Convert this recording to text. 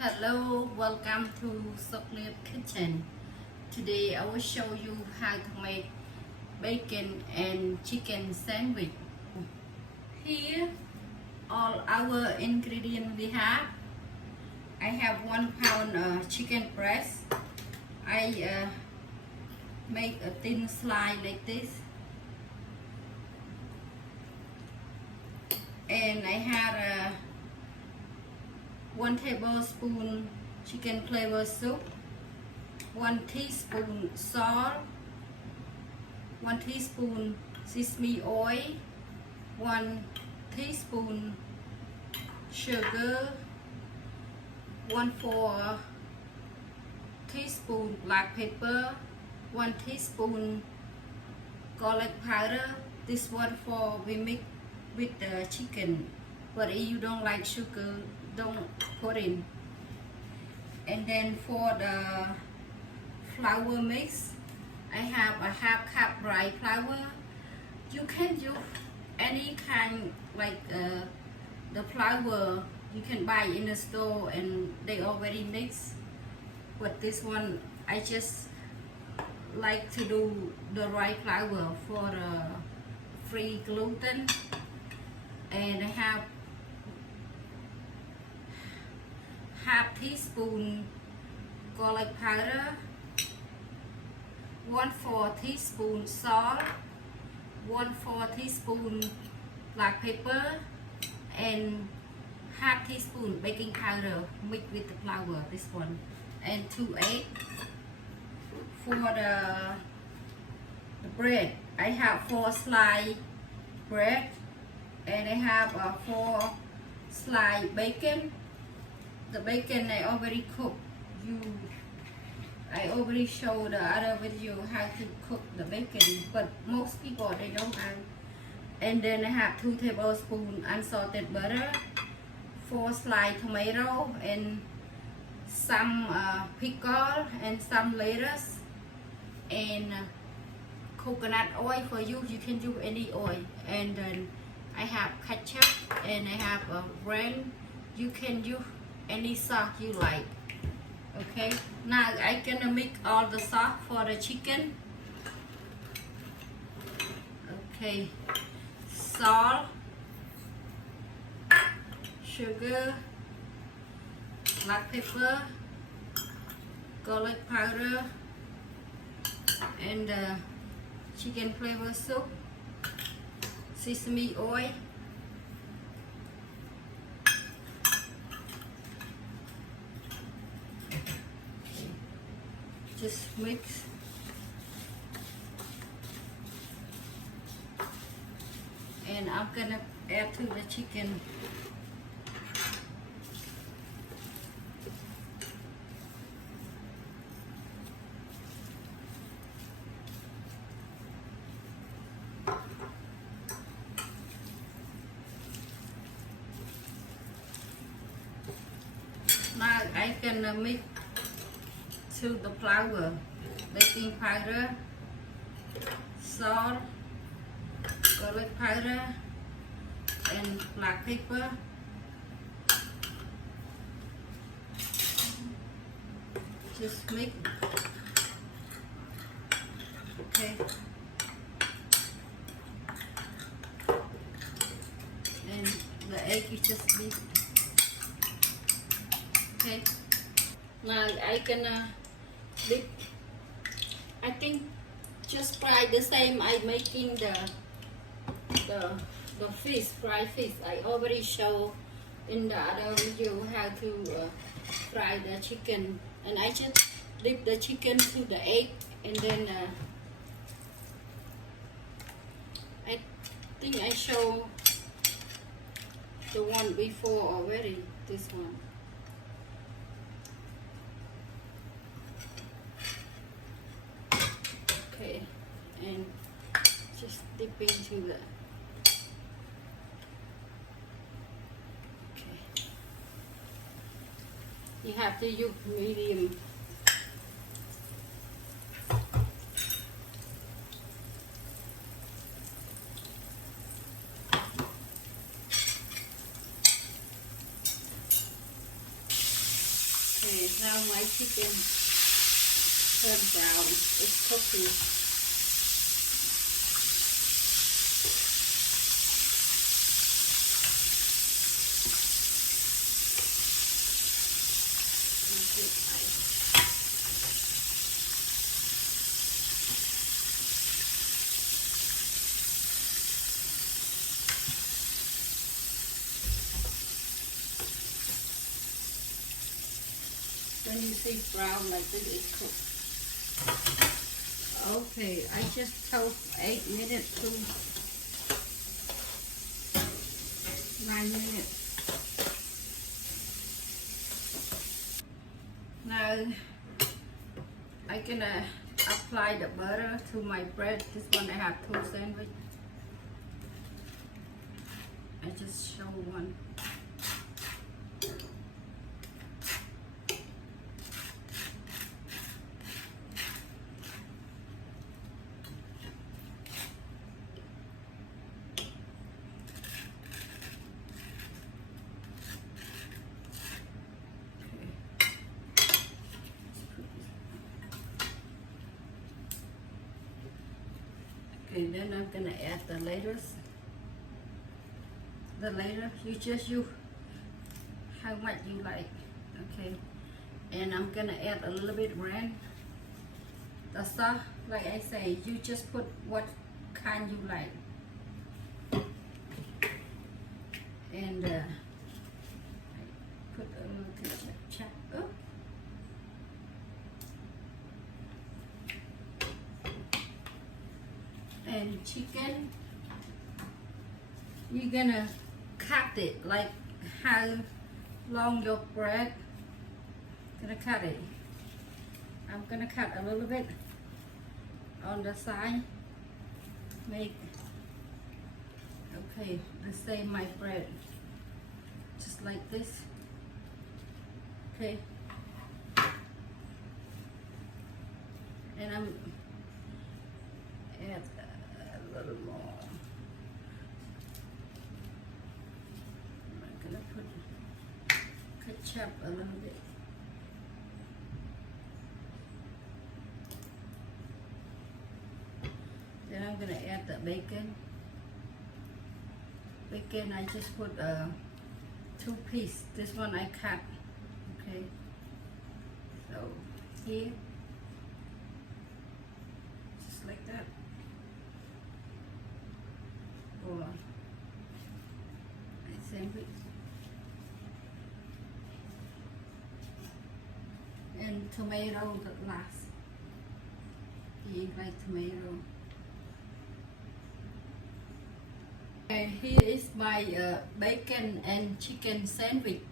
Hello, welcome to Soknip Kitchen. Today I will show you how to make bacon and chicken sandwich. Here, all our ingredients we have. I have 1 pound chicken breast. I make a thin slice like this. And I had 1 tablespoon chicken flavor soup, 1 teaspoon salt, 1 teaspoon sesame oil, 1 teaspoon sugar, 1/4 teaspoon black pepper, 1 teaspoon garlic powder. This one for we mix with the chicken, but if you don't like sugar, don't put in. And then for the flour mix, I have a half cup dry flour. You can use any kind like the flour you can buy in the store and they already mix, but this one I just like to do the right flour for the free gluten. And I have half teaspoon garlic powder, 1/4 teaspoon salt, 1/4 teaspoon black pepper, and half teaspoon baking powder mixed with the flour, this one, and 2 eggs. For the bread, I have 4 slice bread, and I have 4 slice bacon. The bacon I already cooked. I already showed the other video how to cook the bacon, but most people they don't have. And then I have 2 tablespoons unsalted butter, 4 sliced tomato, and some pickle and some lettuce, and coconut oil for you. You can use any oil. And then I have ketchup, and I have a brand. You can use any sauce you like. Okay, now I gonna mix all the sauce for the chicken. Okay, salt, sugar, black pepper, garlic powder, and chicken flavor soup, sesame oil. Just mix. And I'm gonna add to the chicken. Now I gonna mix to the flour, baking powder, salt, garlic powder, and black pepper. Just mix. Okay. And the egg is just mixed. Okay. Now I gonna dip. I think just fry the same I making the fish, fried fish. I already show in the other video how to fry the chicken, and I just dip the chicken to the egg, and then I think I show the one before already, this one. Okay, and just dip into the. Okay, you have to use medium. now my chicken turn brown. It's cooking. When you see brown like this, it's cooked. Okay, I just toast 8 minutes to 9 minutes. Now I'm gonna apply the butter to my bread. This one I have 2 sandwiches. I just show one. Okay, then I'm gonna add the lettuce. The lettuce, you just use how much you like, okay? And I'm gonna add a little bit ranch. The sauce, like I say, you just put what kind you like. And I put a little ketchup, chop up. And chicken, you're gonna cut it like how long your bread. Gonna cut it. I'm gonna cut a little bit on the side. Make okay the same my bread, just like this. Okay, and I'm add a little more. I'm gonna put ketchup a little bit. Then I'm gonna add the bacon. Bacon, I just put 2 pieces. This one I cut. Okay. So here, just like that. Or I sandwich. And tomato the last. You like tomato. And here is my bacon and chicken sandwich.